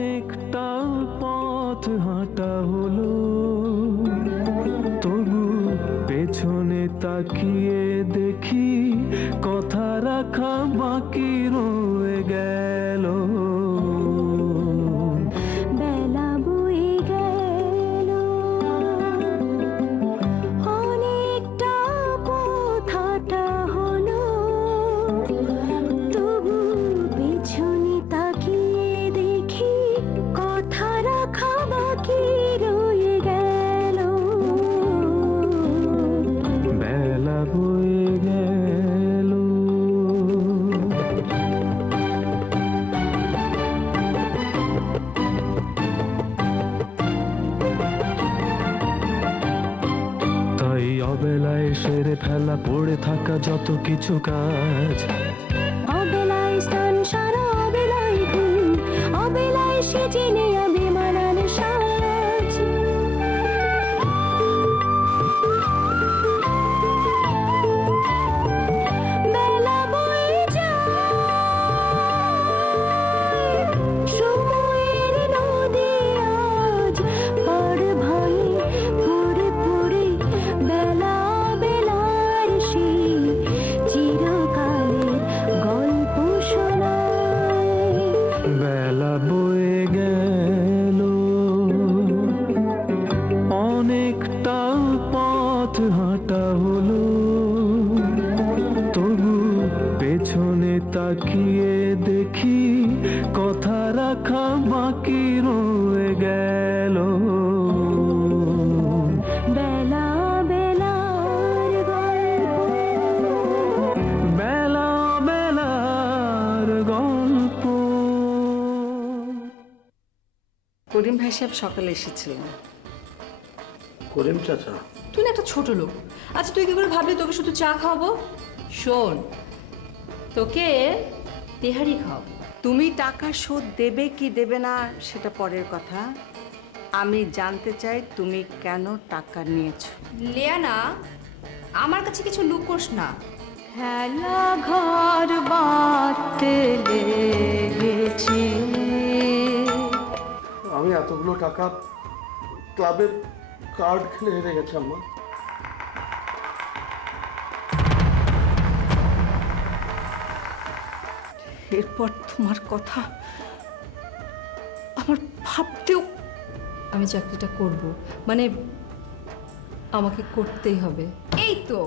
অনেকটা পথ হাঁটা হলো, তবু পেছনে তাকিয়ে দেখি কথা রাখা বাকি রয়ে গেল। বেলা বয়ে গেল, অনেকটা পথ হাঁটা হলো, তবু পেছনে তাকিয়ে দেখি কথা রাখা বাকি রয়ে গেল। বেলা বয়ে গেল। তাই অবেলায় সেরে ফেলা পড়ে থাকা যত কিছু কাজ, অবেলায় স্নান সারা, অবেলায় ঘুম, অবেলায় সেজে নেয়া বেমানান সাজ। বেলা বয়ে যায়, সময়ের নদী আজ পাড় ভাঙে পড়ে পড়ে। বেলা বেলার সেই চিরকালের গল্প শোনায়। বেলা বয়ে গেল, অনেকটা পথ হাঁটা হলো, তবু পেছনে তাকিয়ে দেখি কথা রাখা বাকি রয়ে গেল। বেলা বেলার গল্প, বেলা বেলার গল্প। করিম ভাই সাহেব সকালে এসেছিলেন। করিম চাচা? তুই না একটা ছোট লোক। আচ্ছা তুই কি করে ভাবলি তোকে শুধু চা খাওয়াবো? শোন, তোকে তেহারি খাওয়াবো। তুমি টাকা শোধ দেবে কি দেবে না সেটা পরের কথা। আমি জানতে চাই তুমি কেন টাকা নিয়েছো। লেয়ানা, আমার কাছে কিছু লুকোস না। খেলা ঘর বাঁধতে লেগেছে। আমি এতগুলো টাকা ক্লাবের কার্ড খেলে হেরে গেছে আম্মা। এরপর তোমার কথা আমার ভাবতেও। আমি চাকরিটা করব, মানে আমাকে করতেই হবে। এই তো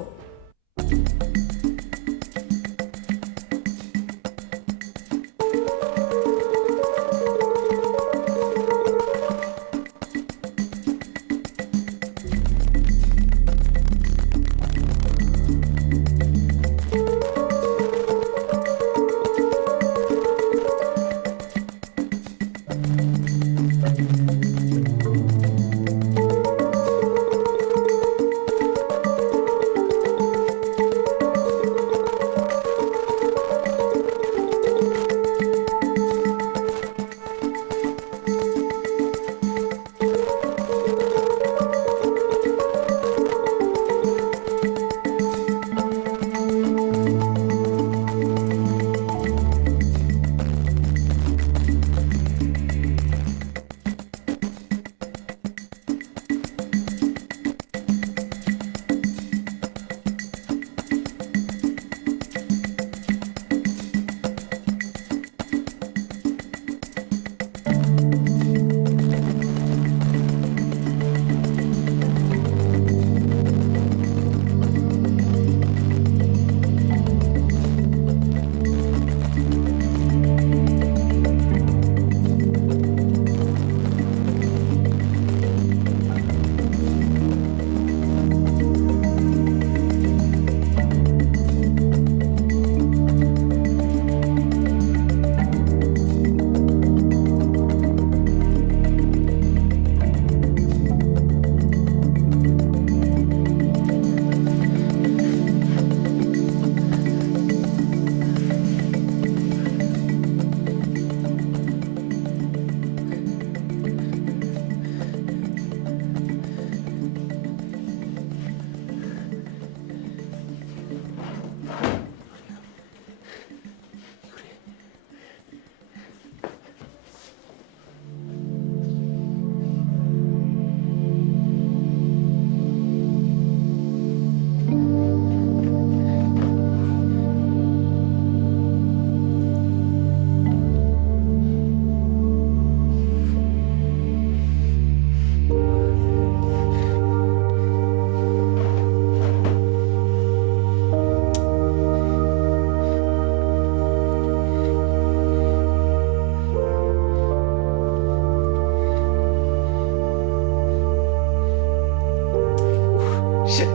Shit.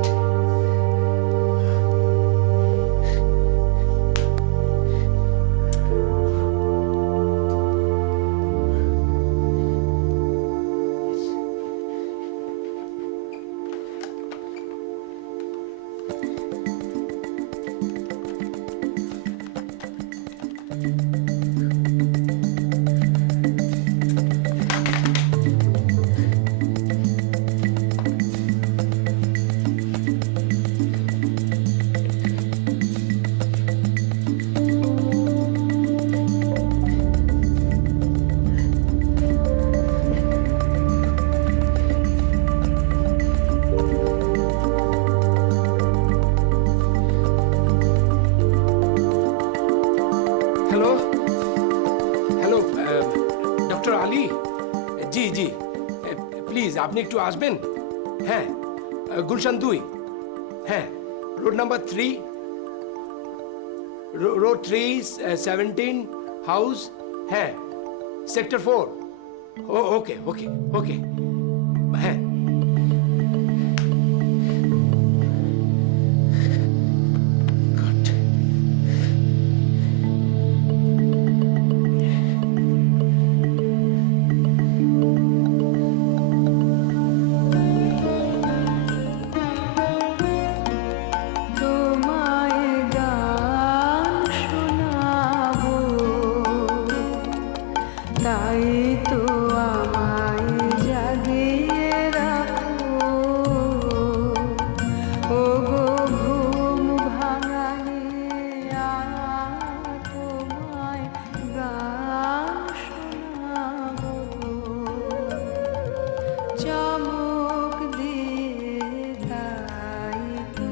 Hello hello doctor Ali, G G please আপনি একটু আসবেন। হ্যাঁ, গুলশান 2, হ্যাঁ, রোড নাম্বার 3, রোড 3, 17 হাউস, হ্যাঁ, সেক্টর 4। ওকে ওকে ওকে, হ্যাঁ। তোমায় গান শোনাবো, তাই তো আমায় জাগিয়ে রাখো। ও গো ঘুম ভাঙালে তোমায় গান শোনাবো, চমক দিয়ে তাই তো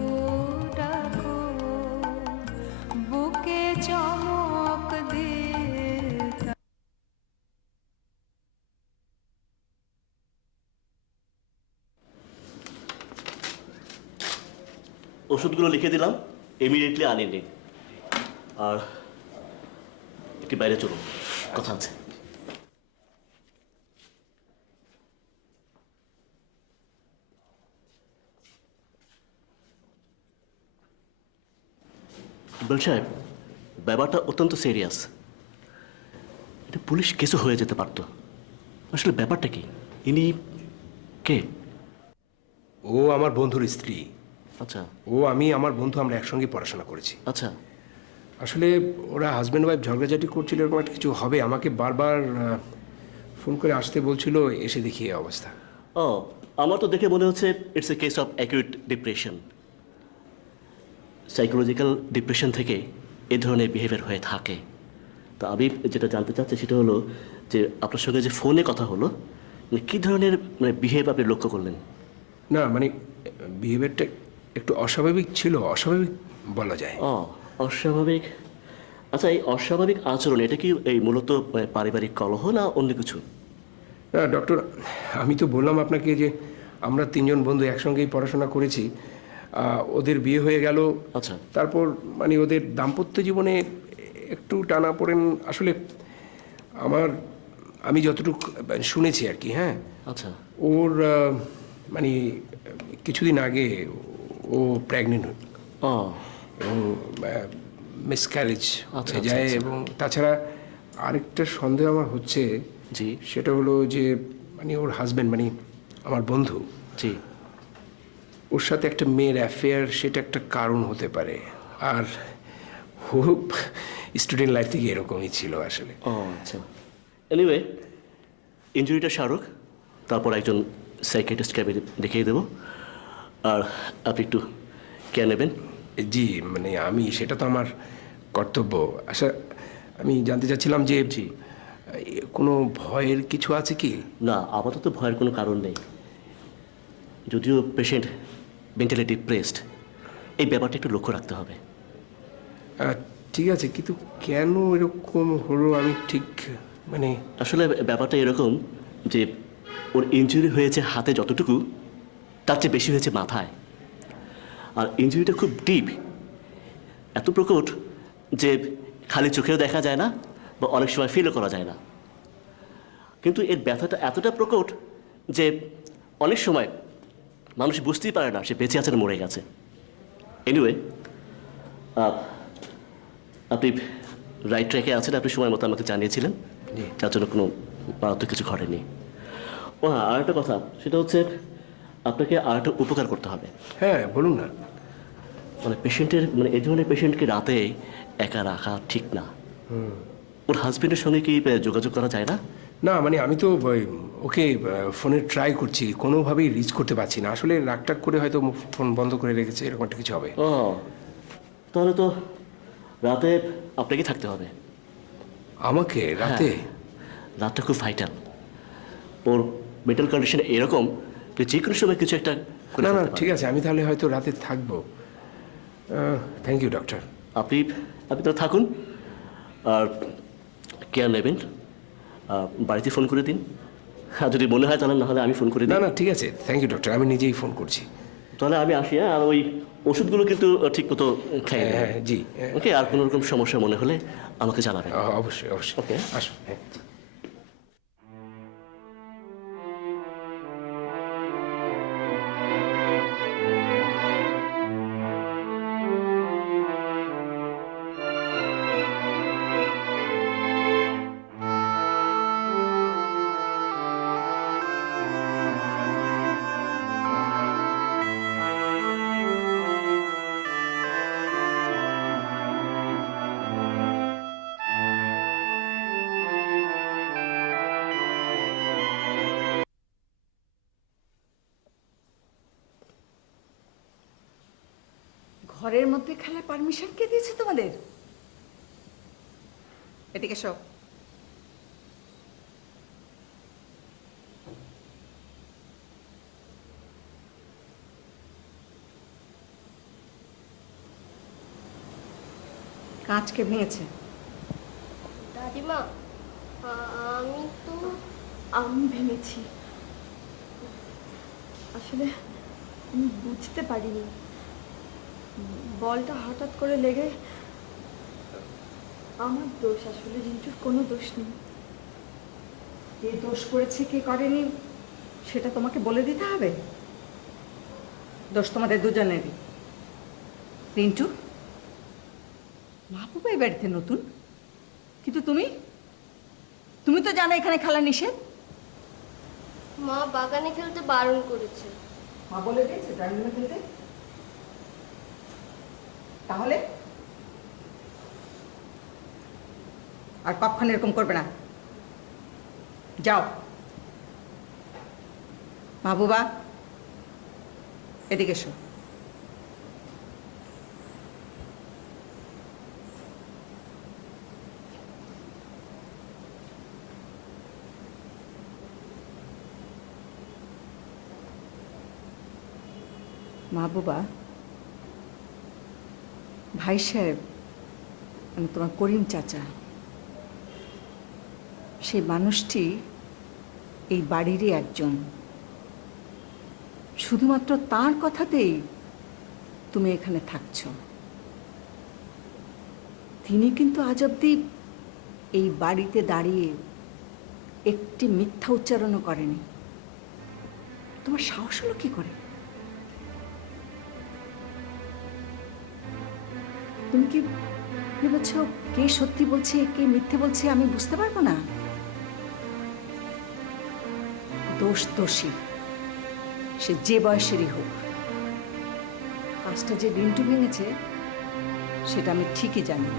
ডাকো, বুকে চমক দিয়ে। ওষুধগুলো লিখে দিলাম, ইমিডিয়েটলি আনিয়ে নিন। আর একটু বাইরে চলুন, কথা আছে। ইকবাল সাহেব, ব্যাপারটা অত্যন্ত সিরিয়াস। এটা পুলিশ কেসও হয়ে যেতে পারতো। আসলে ব্যাপারটা কি? ইনি কে? ও আমার বন্ধুর স্ত্রী। আচ্ছা আমার বন্ধু, আমরা একসঙ্গে পড়াশোনা করেছি। আচ্ছা। আসলে ওরা হাজব্যান্ড ওয়াইফ ঝগড়াঝাটি করছিল, এরকম একটা কিছু হবে। আমাকে বারবার ফোন করে আসতে বলছিল, এসে দেখি এই অবস্থা। ও, আমার তো দেখে মনে হচ্ছে it's a case of acute depression. Psychological depression থেকে এই ধরনের বিহেভিয়ার হয়ে থাকে। তো আমি যেটা জানতে চাচ্ছি সেটা হলো যে আপনার সঙ্গে যে ফোনে কথা হলো, মানে কী ধরনের বিহেভ আপনি লক্ষ্য করলেন? না মানে বিহেভিয়ারটা একটু অস্বাভাবিক ছিল, অস্বাভাবিক বলা যায়। ও, অস্বাভাবিক। আচ্ছা, এই অস্বাভাবিক আচরণ এটা কি এই মূলত পারিবারিক কলহ না অন্য কিছু? না ডক্টর, আমি তো বললাম আপনাকে যে আমরা 3 জন বন্ধু একসঙ্গেই পড়াশোনা করেছি। ওদের বিয়ে হয়ে গেল। আচ্ছা। তারপর মানে ওদের দাম্পত্য জীবনে একটু টানাপোড়েন। আসলে আমি যতটুকু শুনেছি আর কি। হ্যাঁ, আচ্ছা। ওর মানে কিছুদিন আগে ও প্রেগনেন্ট ও, এবং মিসক্যারেজ আচ্ছা, হয়ে যায়। আচ্ছা। এবং তাছাড়া আরেকটা সন্দেহ আমার হচ্ছে, জি। সেটা হলো যে মানে ওর হাজব্যান্ড মানে আমার বন্ধু, জি। ওর সাথে একটা মেয়ের অ্যাফেয়ার, সেটা একটা কারণ হতে পারে। আর ও স্টুডেন্ট লাইফ থেকে এরকমই ছিল আসলে। ও আচ্ছা। এনিওয়ে, ইনজুরিটা সারুক, তারপর একজন সাইকিয়াট্রিস্টকে আমি দেখিয়ে দেবো। আর আপনি একটু কেয়ার নেবেন। জি, মানে সেটা তো আমার কর্তব্য। আচ্ছা, আমি জানতে চাচ্ছিলাম যে জি, কোনো ভয়ের কিছু আছে কি? না, আপাতত ভয়ের কোনো কারণ নেই। যদিও পেশেন্ট মেন্টালি ডিপ্রেসড, এই ব্যাপারটা একটু লক্ষ্য রাখতে হবে। ঠিক আছে, কিন্তু কেন এরকম হলো আমি ঠিক মানে। আসলে ব্যাপারটা এরকম যে ওর ইনজুরি হয়েছে হাতে যতটুকু, তার চেয়ে বেশি হয়েছে মাথায়। আর ইনজুরিটা খুব ডিপ, এত প্রকট যে খালি চোখেও দেখা যায় না বা অনেক সময় ফিলও করা যায় না। কিন্তু এর ব্যথাটা এতটা প্রকট যে অনেক সময় মানুষ বুঝতেই পারে না সে বেঁচে আছে না মরে গেছে। এনিওয়ে, আপনি রাইট ট্র্যাকে আছেন, আপনি সময় মতো আমাকে জানিয়েছিলেন, যার জন্য কোনো মারাত্মক কিছু ঘটেনি। ও হ্যাঁ, আর একটা কথা, সেটা হচ্ছে আপনাকে আর একটা উপকার করতে হবে। হ্যাঁ, বলুন না। মানে পেশেন্টের, মানে এই ধরনের পেশেন্টকে রাতে একা রাখা ঠিক না। ওর হাজবেন্ডের সঙ্গে কি যোগাযোগ করা যায় না? না, মানে আমি তো ওকে ফোনে ট্রাই করছি, কোনোভাবেই রিচ করতে পারছি না। আসলে রাগটাগ করে হয়তো ফোন বন্ধ করে রেখেছে, এরকম একটা কিছু হবে। ও, তাহলে তো রাতে আপনাকে থাকতে হবে। আমাকে রাতে? রাতটা খুব ভাইটাল। ওর মেন্টাল কন্ডিশন এরকম যে যে কোনো সময় কিছু একটা করে না না, ফেলতে পারে। ঠিক আছে, আমি তাহলে হয়তো রাতে থাকবো। Thank you doctor. আপনি আপনি তো থাকুন আর কেয়ার নেবেন। বাড়িতে ফোন করে দিন, আর যদি মনে হয় তাহলে না হলে আমি ফোন করে না দিই। না, ঠিক আছে, থ্যাংক ইউ ডক্টর, আমি নিজেই ফোন করছি। তাহলে আমি আসি, আর ওই ওষুধগুলো কিন্তু ঠিক মতো খাই। হ্যাঁ, জি। ওকে, আর কোনো রকম সমস্যা মনে হলে আমাকে জানাবেন। অবশ্যই অবশ্যই। ওকে। আসুন। হ্যাঁ। ঘরের মধ্যে খেলার পারমিশন কে দিয়েছে তোমাদের? এদিকে এসো। কাঁচ কে ভেঙেছে? দাদিমা, আমি ভেঙেছি। আসলে আমি বুঝতে পারিনি, বলটা হঠাৎ করে লেগে। আমার দোষ, আসলে রিন্টুর কোনো দোষ নেই। কে দোষ করেছে কে করেনি সেটা তোমাকে বলে দিতে হবে? দোষ তোমাদের দুজনেরই। রিন্টু, মাহবুবা এই বাড়িতে নতুন, কিন্তু তুমি তো জানো এখানে খেলা নিষেধ। মা বাগানে খেলতে বারণ করেছে। মা বলে দিয়েছে ড্রয়িং রুমে খেলতে? তাহলে আর কখনো এরকম করবে না। যাও। মাহবুবা, এদিকে এসো। মাহবুবা, ভাই সাহেব, আমি তোমার করিম চাচা, সেই মানুষটি এই বাড়িরই একজন। শুধুমাত্র তার কথাতেই তুমি এখানে থাকছ। তিনি কিন্তু আজ অব্দি এই বাড়িতে দাঁড়িয়ে একটি মিথ্যা উচ্চারণও করেনি। তোমার সাহস হলো কি করে? তুমি কি ভেবেছ কে সত্যি বলছে কে মিথ্যে বলছে আমি বুঝতে পারবো না? দোষ দোষী, সে যে বয়সেরই হোক। কাজটা যে রিন্টু ভেঙেছে সেটা আমি ঠিকই জানি।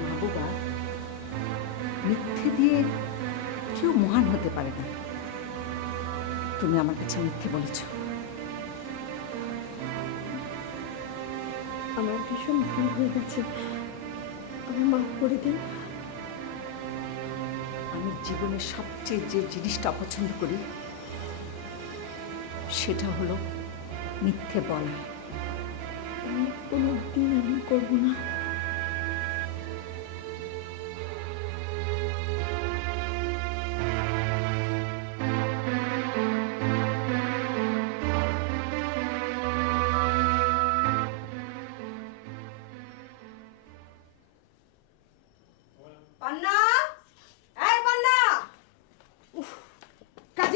মাহবুবা, মিথ্যে দিয়ে কেউ মহান হতে পারে না। তুমি আমার কাছে মিথ্যে বলেছ। আমার ভীষণ ভুল হয়ে গেছে, আমি মাফ করে দিন। আমি জীবনের সবচেয়ে যে জিনিসটা অপছন্দ করি সেটা হলো মিথ্যে বলা। আমি কোনো দিন এমন করবো না।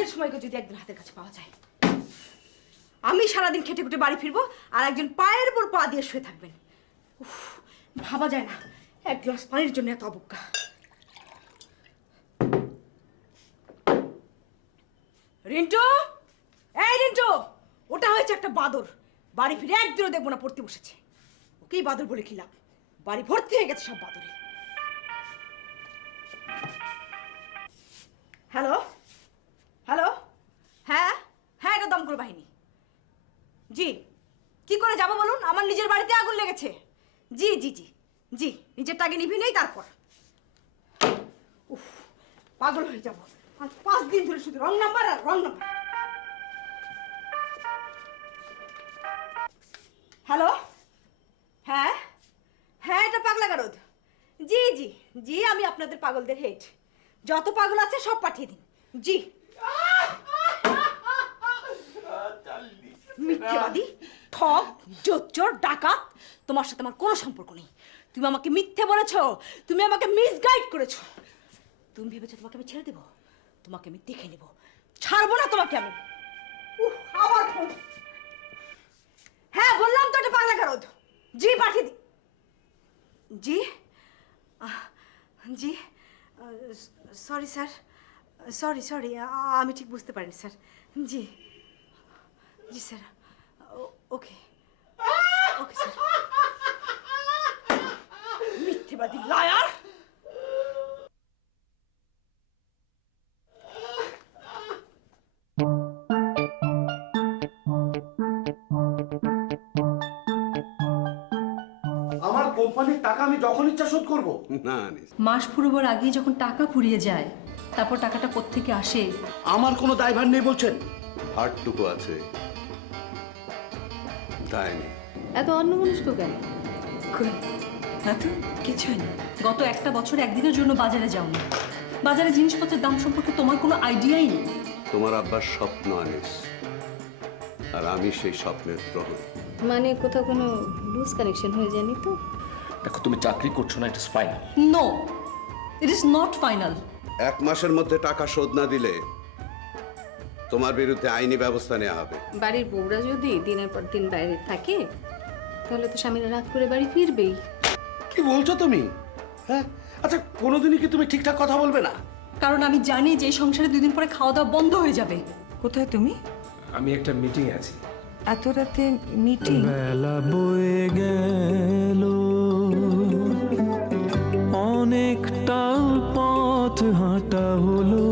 কাজের সময়কে যদি একদিন হাতের কাছে পাওয়া যায়, আমি সারাদিন খেটে খুটে বাড়ি ফিরবো আর একজন পায়ের উপর পা দিয়ে শুয়ে থাকবেন। উফ, ভাবা যায় না এক গ্লাস পানির জন্য এত অবজ্ঞা। রিন্টু, এই রিন্টু, ওটা হয়েছে একটা বাদর। বাড়ি ফিরে একদিনও দেখবো না পড়তে বসেছে। ওকেই বাদর বলে কি লাভ? বাড়ি ভর্তি হয়ে গেছে সব বাদরে। হ্যালো হ্যালো, হ্যাঁ হ্যাঁ, এটা দমকল বাহিনী। জি, কি করে যাবো বলুন? আমার নিজের বাড়িতে আগুন লেগেছে। জি জি জি জি, নিজেরটা আগে নিভে নেই তারপর। উফ, পাগল হয়ে যাবো। আজ 5 দিন ধরে শুধু রং নাম্বার আর রং নাম্বার। হ্যালো, হ্যাঁ হ্যাঁ, এটা পাগলা গারদ। জি জি জি, আমি আপনাদের পাগলদের হেড। যত পাগল আছে সব পাঠিয়ে দিন। জি। মিথ্যেবাদী, ঠক, জোচ্চোর, ডাকাত, তোমার সাথে আমার কোনো সম্পর্ক নেই। তুমি আমাকে মিথ্যে বলেছো, তুমি আমাকে মিসগাইড করেছো। তুমি ভেবেছো তোমাকে আমি ছেড়ে দেবো? তোমাকে আমি দেখে নেব, ছাড়বো না তোমাকে আমি। আবার ফোন। হ্যাঁ বললাম তো, এটা পাগলা গারদ। জি, পাঠিয়ে দি। জি জি, সরি স্যার, সরি সরি, আমি ঠিক বুঝতে পারিনি স্যার। জি জি স্যার, ওকে ওকে স্যার। মিথ্যেবাদী, লায়ার। আমার কোম্পানির টাকা আমি যখন ইচ্ছা শোধ করবো। না আনিস, মাস ফুরোবার আগেই যখন টাকা ফুরিয়ে যায়, তারপর টাকাটা কোত্থেকে আসে? আমার কোনো দায়ভার নেই বলছেন? হারটুকু আছে, তাই নেই। এত অন্যমনস্ক কেন? এত কিছুই না। গত একটা বছর একদিনের জন্য বাজারে যাওনি। বাজারে জিনিসপত্রের দাম সম্পর্কে তোমার কোনো আইডিয়াই নেই। তোমার আব্বার স্বপ্ন আনিস, আর আমি সেই স্বপ্নের প্রহরী। মানে কোথাও কোনো লুজ কানেকশন হয়ে যায়নি তো? দেখো, তুমি চাকরি করছো না, এটা final. No, it is not final. 1 মাসের মধ্যে টাকা শোধ না দিলে তোমার বিরুদ্ধে আইনি ব্যবস্থা নেওয়া হবে। বাড়ির বউরা যদি দিনের পর দিন বাইরে থাকে, তাহলে তো স্বামীরা রাত করে বাড়ি ফিরবেই। কি বলছো তুমি? হ্যাঁ, আচ্ছা কোনোদিনই কি তুমি ঠিকঠাক কথা বলবে না? কারণ আমি জানি যে এই সংসারে 2 দিন পরে খাওয়া দাওয়া বন্ধ হয়ে যাবে। কোথায় তুমি? আমি একটা মিটিং আছি। এত রাতে মিটিং? বেলা বয়ে গেল, অনেকটা পথ হাঁটা হলো।